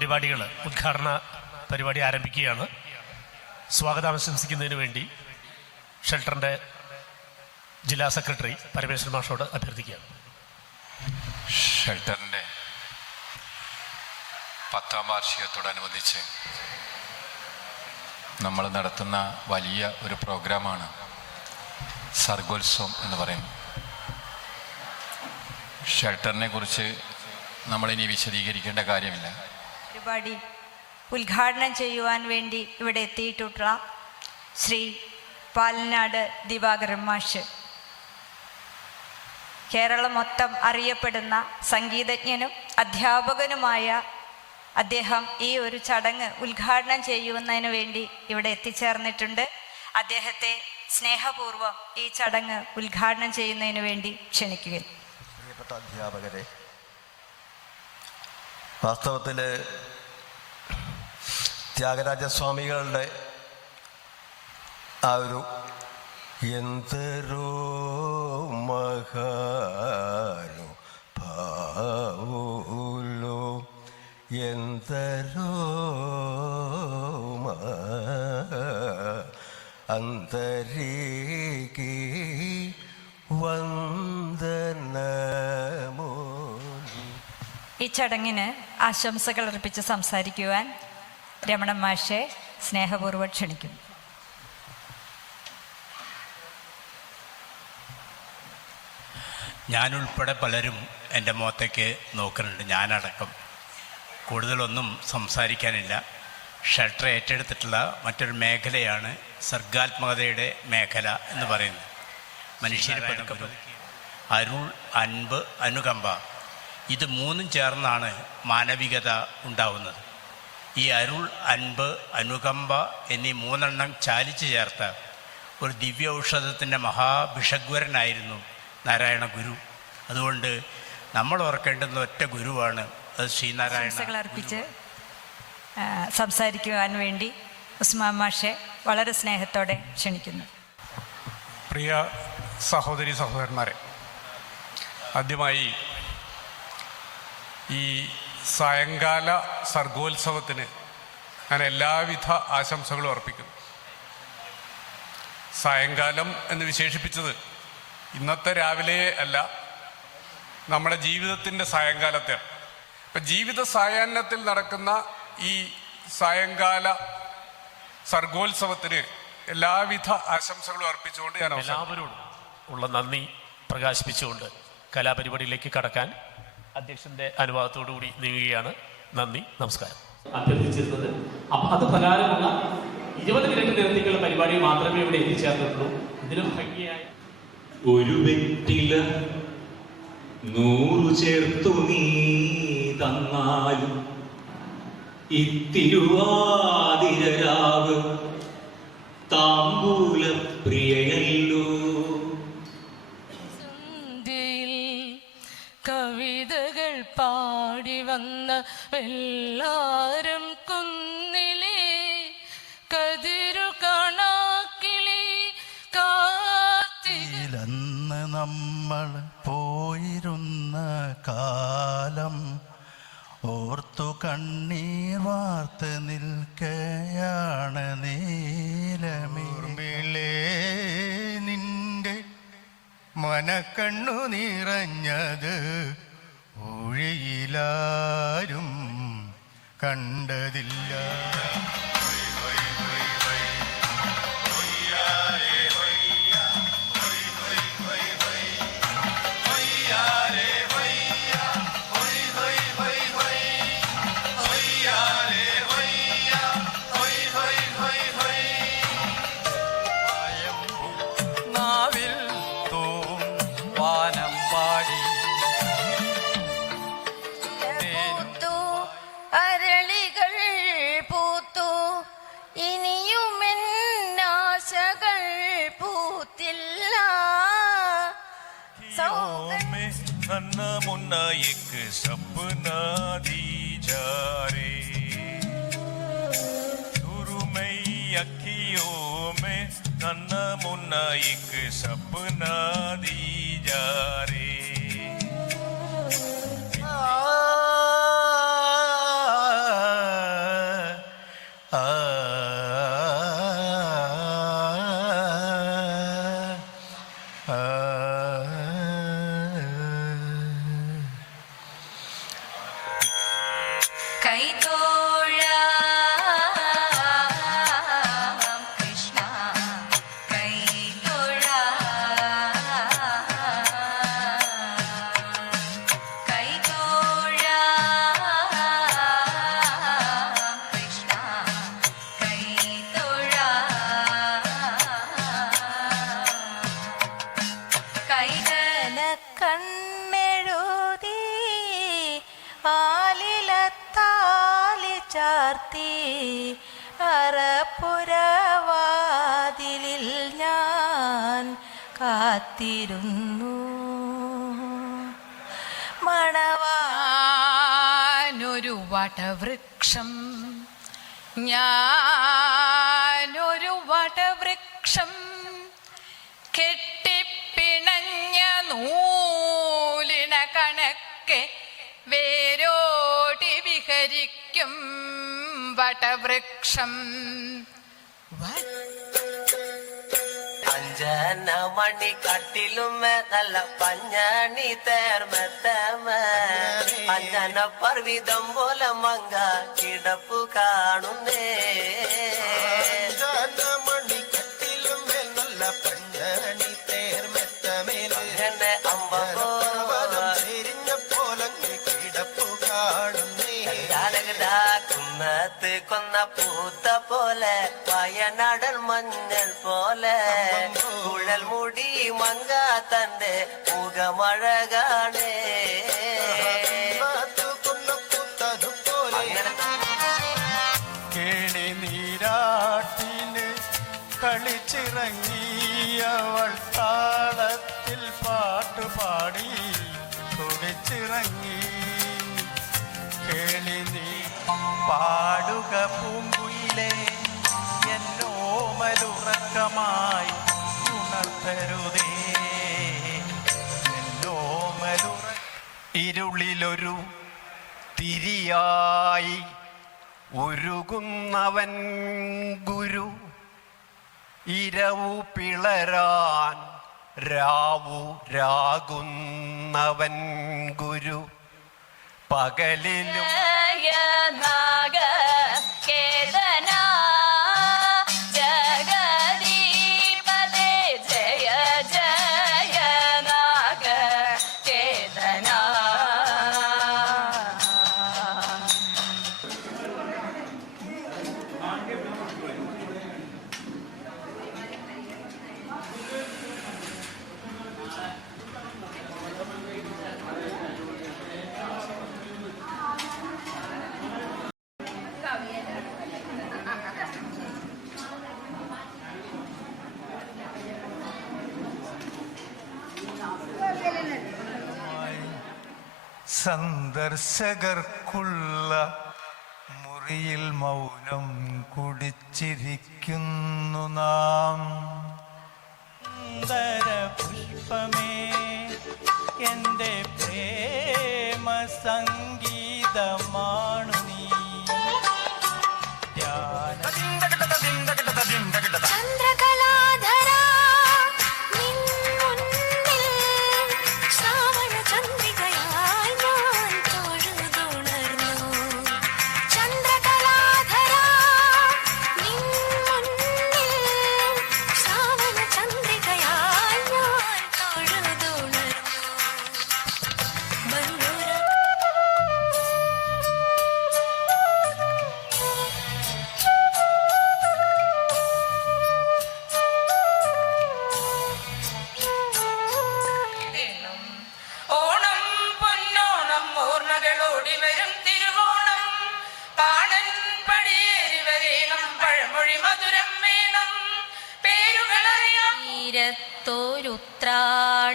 പരിപാടികൾ ഉദ്ഘാടന പരിപാടി ആരംഭിക്കുകയാണ്. സ്വാഗതം ആശംസിക്കുന്നതിന് വേണ്ടി ഷെൽട്ടറിൻ്റെ ജില്ലാ സെക്രട്ടറി പരമേശ്വരൻ മാഷോട് അഭ്യർത്ഥിക്കുകയാണ്. ഷെൽട്ടറിൻ്റെ 10ാം വാർഷികത്തോടനുബന്ധിച്ച് നമ്മൾ നടത്തുന്ന വലിയ ഒരു പ്രോഗ്രാമാണ് സർഗോത്സവം എന്ന് പറയുന്നത്. ഷെൽട്ടറിനെ കുറിച്ച് നമ്മളിനി വിശദീകരിക്കേണ്ട കാര്യമില്ല. പരിപാടി ഉദ്ഘാടനം ചെയ്യുവാൻ വേണ്ടി ഇവിടെ എത്തിയിട്ടുള്ള ശ്രീ പാലനാട് ദിവാകരൻ മാഷ്, കേരളം മൊത്തം അറിയപ്പെടുന്ന സംഗീതജ്ഞനും അധ്യാപകനുമായ അദ്ദേഹം ഈ ഒരു ചടങ്ങ് ഉദ്ഘാടനം ചെയ്യുന്നതിന് വേണ്ടി ഇവിടെ എത്തിച്ചേർന്നിട്ടുണ്ട്. അദ്ദേഹത്തെ സ്നേഹപൂർവ്വം ഈ ചടങ്ങ് ഉദ്ഘാടനം ചെയ്യുന്നതിന് വേണ്ടി ക്ഷണിക്കുകയും. പ്രിയപ്പെട്ട അധ്യാപകരെ, വാസ്തവത്തിൽ ത്യാഗരാജസ്വാമികളുടെ ആ ഒരു എന്തരോ മഹാനു ഭാവുലോ എന്തരോ അന്തരീകി വന്ദനമോ. ഈ ചടങ്ങിന് ആശംസകൾ അർപ്പിച്ച് സംസാരിക്കുവാൻ രമണൻ മാഷെ സ്നേഹപൂർവ്വം ക്ഷണിക്കുന്നു. ഞാനുൾപ്പെടെ പലരും എൻ്റെ മുഖത്തേക്ക് നോക്കുന്നുണ്ട്, ഞാനടക്കം. കൂടുതലൊന്നും സംസാരിക്കാനില്ല. ഷെൽട്ടർ ഏറ്റെടുത്തിട്ടുള്ള മറ്റൊരു മേഖലയാണ് സർഗാത്മകതയുടെ മേഖല എന്ന് പറയുന്നത്. മനുഷ്യരെ അരുൾ, അൻപ്, അനുകമ്പ, ഇത് മൂന്നും ചേർന്നാണ് മാനവികത ഉണ്ടാവുന്നത്. ഈ അരുൾ, അൻപ്, അനുകമ്പ എന്നീ മൂന്നെണ്ണം ചാലിച്ചു ചേർത്ത ഒരു ദിവ്യ ഔഷധത്തിൻ്റെ മഹാഭിഷഗ്വരനായിരുന്നു നാരായണ ഗുരു. അതുകൊണ്ട് നമ്മൾ ഓർക്കേണ്ടുന്ന ഒറ്റ ഗുരുവാണ് അത് ശ്രീനാരായണ. അർപ്പിച്ച് സംസാരിക്കുവാൻ വേണ്ടി ഉസ്മാൻ മാഷെ വളരെ സ്നേഹത്തോടെ ക്ഷണിക്കുന്നു. പ്രിയ സഹോദരി സഹോദരന്മാരെ, ആദ്യമായി ഈ സായങ്കാല സർഗോത്സവത്തിന് ഞാൻ എല്ലാവിധ ആശംസകളും അർപ്പിക്കുന്നു. സായങ്കാലം എന്ന് വിശേഷിപ്പിച്ചത് ഇന്നത്തെ രാവിലെ അല്ല, നമ്മുടെ ജീവിതത്തിൻ്റെ സായങ്കാലത്തെ. ഇപ്പം ജീവിത സായാഹ്നത്തിൽ നടക്കുന്ന ഈ സായങ്കാല സർഗോത്സവത്തിന് എല്ലാവിധ ആശംസകളും അർപ്പിച്ചുകൊണ്ട് ഞാൻ എല്ലാവരോടും ഉള്ള നന്ദി പ്രകാശിപ്പിച്ചുകൊണ്ട് കലാപരിപാടിയിലേക്ക് കടക്കാൻ അധ്യക്ഷന്റെ അനുവാദത്തോടു കൂടി നീങ്ങുകയാണ്. നന്ദി, നമസ്കാരം. അഭ്യർത്ഥിച്ചിരുന്നത്. അപ്പം അത് പ്രകാരമുള്ള 20 മിനിറ്റ് നിരത്തിക്കുള്ള പരിപാടി മാത്രമേ ഇവിടെ എത്തിച്ചേർന്നിട്ടുള്ളൂ. ഇതിനും ഭംഗിയായ ഒരു വെറ്റില 100 ചേർത്തു നീ തന്നാലും ഇത്തിരുവാതിരാവ് താമ്പൂല പ്രിയയല്ലോ. കവിതകൾ പാടി വന്ന വെള്ളാരം കുന്നിലെ കതിരു കാണാക്കിളി കാത്തിലന്ന് നമ്മൾ പോയിരുന്ന കാലം ഓർത്തു കണ്ണീർ വാർത്ത് നിൽക്കയാണ് നീലമേർമിളേ. നിന്റെ മനക്കണ്ണു നിറഞ്ഞത് ഒഴിയിലാരും കണ്ടതില്ല. नन्ना मुन्ना एक सपना दी जा रे, सुरमई अखियों में नन्ना मुन्ना एक सपना दी जा रे. കണ്ണെഴുതി ആലിലത്താലി ചാർത്തി അറപ്പുരവാതിലിൽ ഞാൻ കാത്തിരുന്നു. മണവാനൊരു വടവൃക്ഷം, ഞാനൊരു വടവൃക്ഷം, കെട്ടിപ്പിണഞ്ഞ നൂലിന കണക്കെ വേരോടി വിഹരിക്കും വടവൃക്ഷം. അഞ്ജന മണി കട്ടിലുമേ നല്ല പഞ്ഞണി തേർമെത്തമേ അഞ്ജന പർവിതം പോലെ മങ്ക കിടപ്പു കാണുന്നേ. മണി കട്ടിലുമേ നല്ല പഞ്ഞണി തേർമെത്തമേൽ അമ്പരിഞ്ഞ പോലെ കിടപ്പു കാണുന്നേ. കുന്നത്ത് കൊന്ന പൂത്ത പോലെ വയനാടൻ മഞ്ഞൾ പോലെ കുഴൽ മുടി മങ്ക തന്റെ മുഖമഴകാണേ. കേളി നീരാട്ടിന് കളിച്ചിറങ്ങിയവൾ താളത്തിൽ പാട്ടുപാടി തുടിച്ചിറങ്ങി. കേളി നീ പാടുക പൂങ്കുയിലേ എന്നോമലുറക്കമായി ഉണർത്തരുതേ. ഇരുളിലൊരു തിരിയായി ഉരുകുന്നവൻ ഗുരു, ഇരവു പിളരാൻ രാവു രാകുന്നവൻ ഗുരു, പകലിലും സന്ദർശകർക്കുള്ള മുറിയിൽ മൗനം കുടിച്ചിരിക്കുന്നു നാം. പുഷ്പമേ എൻ്റെ പ്രേമ സംഗീതമാണു നീ.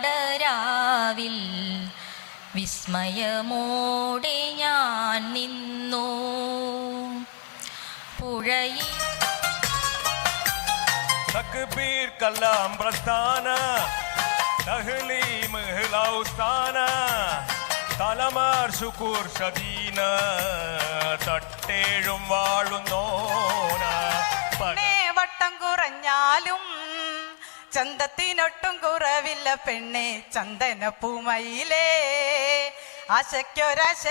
രുത്രാടരാവിൽ വിസ്മയമോടെ ഞാൻ നിന്നു. പുഴയിൽ തക്ബീർ കലാം പ്രസ്ഥാന തഹ്ലീം ഹിലൗസ്ഥാന തലമാർ ശുക്കൂർ ഷദീന തട്ടേഴും വാഴുന്നോന. വട്ടം കുറഞ്ഞാലും ചന്തത്തിനൊട്ടും കുറവില്ല പെണ്ണെ ചന്ദന പൂമയിലേ ആശയ്ക്കൊരാശ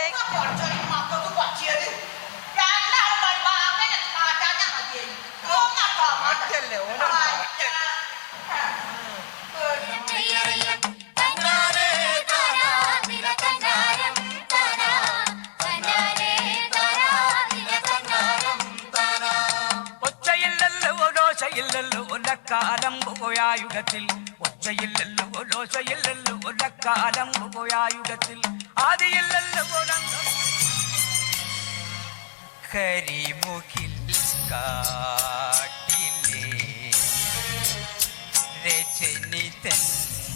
ഒച്ചയില്ലല്ലോ ഒലക്കാലം പോയായുഗത്തിൽ ഒച്ചയില്ലല്ലോ ലോശയില്ലല്ലോ ഒലക്കാലം പോയായുഗത്തിൽ ആദിയില്ലല്ലോ കരിമുകിൽ കാട്ടിലെ രജനി തൻ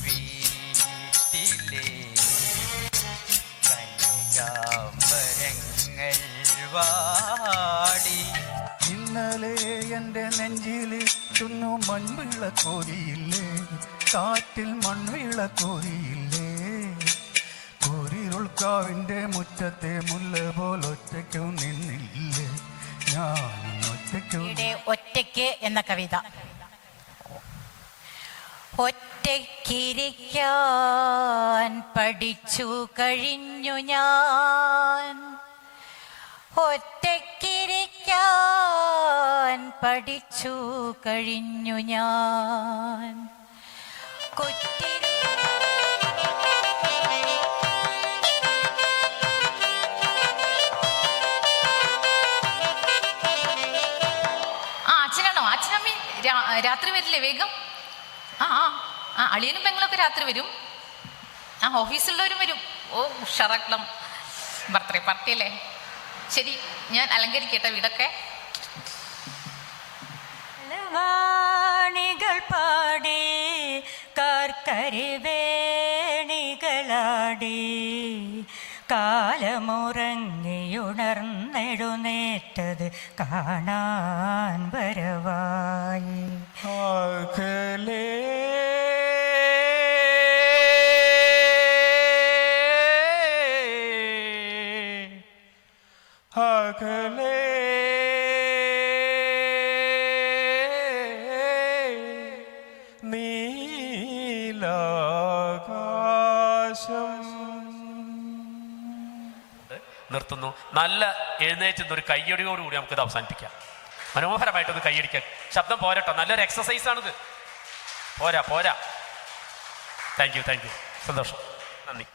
വീട്ടിലെ കനകാംബരങ്ങൾ വാടി ഇന്നലെ എൻ്റെ നെഞ്ചിലെ ചുന്നു മൺവിള കോരിയില്ലേ കാറ്റിൽ മൺവിള കോരിയില്ലേ കോരിരുൾക്കാവിൻ്റെ മുറ്റത്തെ മുല്ല പോലൊറ്റയ്ക്കു നിന്നില്ലേ ഞാൻ ഒറ്റയ്ക്കു ഒറ്റയ്ക്ക് എന്ന കവിത. ഒറ്റയ്ക്കിരിക്കാൻ പഠിച്ചു കഴിഞ്ഞു ഞാൻ, ഒറ്റയ്ക്കിരിക്കാൻ പഠിച്ചു കഴിഞ്ഞു ഞാൻ. അച്ഛനാണോ? അച്ഛനമ്മ രാത്രി വരില്ലേ വേഗം? ആ ആ ആ അളിയനും പെങ്ങളൊക്കെ രാത്രി വരും. ആ ഓഫീസിലുള്ളവരും വരും. ഓ ഉഷാറാക്കണം, ബർത്ത്ഡേ പാർട്ടി അല്ലേ. ശരി, ഞാൻ അലങ്കരിക്കട്ടെ വീടൊക്കെ. വാണികൾ പാടി കാർക്കരിവേണികളാടി കാലമുറങ്ങിയുണർന്നെഴുന്നേറ്റത് കാണാൻ വരവായി. അകലേ അകലേ നിർത്തുന്നു. നല്ല എഴുന്നേറ്റുന്ന ഒരു കയ്യടിയോടുകൂടി നമുക്കിത് അവസാനിപ്പിക്കാം. മനോഹരമായിട്ടൊന്ന് കയ്യടിക്കാം. ശബ്ദം പോരട്ടോ, നല്ലൊരു എക്സസൈസാണിത്. പോരാ. Thank you. സന്തോഷം, നന്ദി.